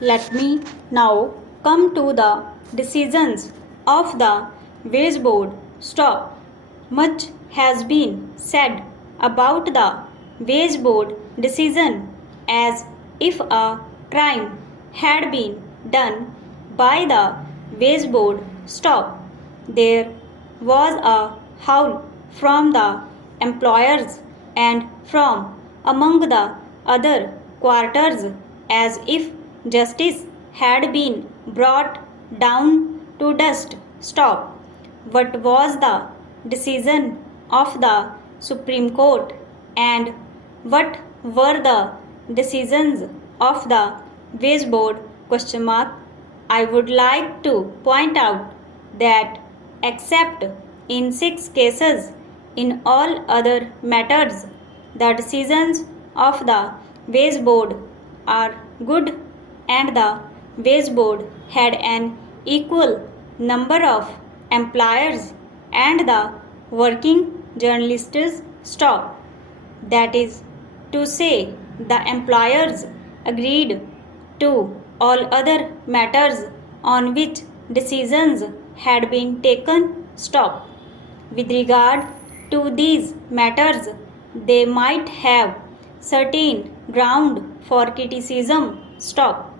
Let me now come to the decisions of the wage board. Stop. Much has been said about the wage board decision as if a crime had been done by the wage board. Stop. There was a howl from the employers and from among the other quarters as if justice had been brought down to dust. Stop. What was the decision of the Supreme Court and what were the decisions of the wage board? Question mark. I would like to point out that except in 6 cases, in all other matters, the decisions of the wage board are good and the wage board had an equal number of employers and the working journalists. Stop. That is to say, the employers agreed to all other matters on which decisions had been taken. Stop. With regard to these matters, they might have certain ground for criticism. Stop.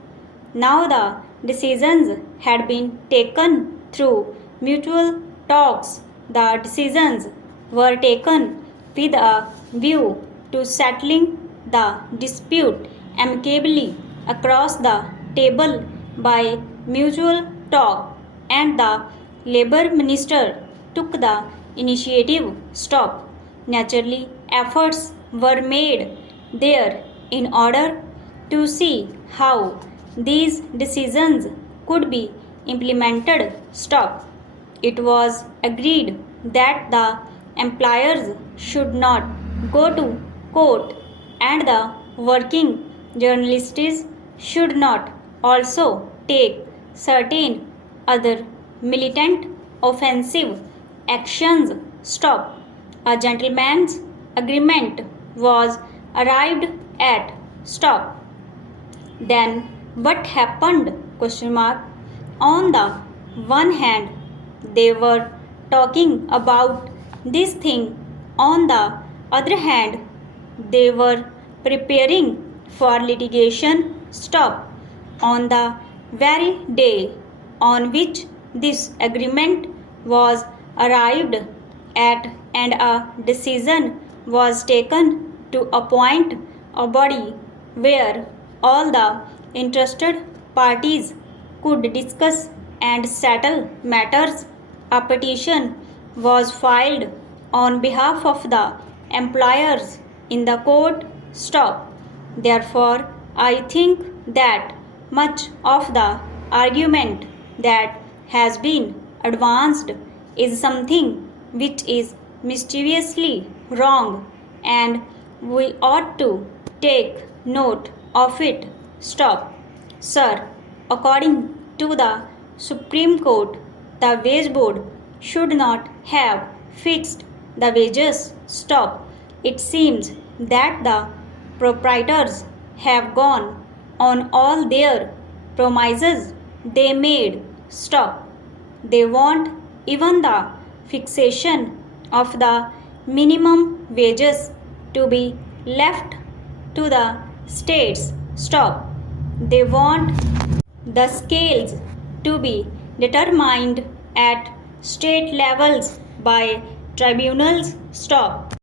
Now the decisions had been taken through mutual talks. The decisions were taken with a view to settling the dispute amicably across the table by mutual talk, and the Labour Minister took the initiative. Stop. Naturally, efforts were made there in order to see how these decisions could be implemented. Stop. It was agreed that the employers should not go to court and the working journalists should not also take certain other militant offensive actions. Stop. A gentleman's agreement was arrived at. Stop. Then what happened? Question mark. On the one hand, they were talking about this thing. On the other hand, they were preparing for litigation. Stop. On the very day on which this agreement was arrived at and a decision was taken to appoint a body where all the interested parties could discuss and settle matters, a petition was filed on behalf of the employers in the court. Stop. Therefore, I think that much of the argument that has been advanced is something which is mischievously wrong, and we ought to take note of it. Stop. Sir, according to the Supreme Court, the wage board should not have fixed the wages. Stop. It seems that the proprietors have gone on all their promises they made. Stop. They want even the fixation of the minimum wages to be left to the states. Stop. They want the scales to be determined at state levels by tribunals. Stop.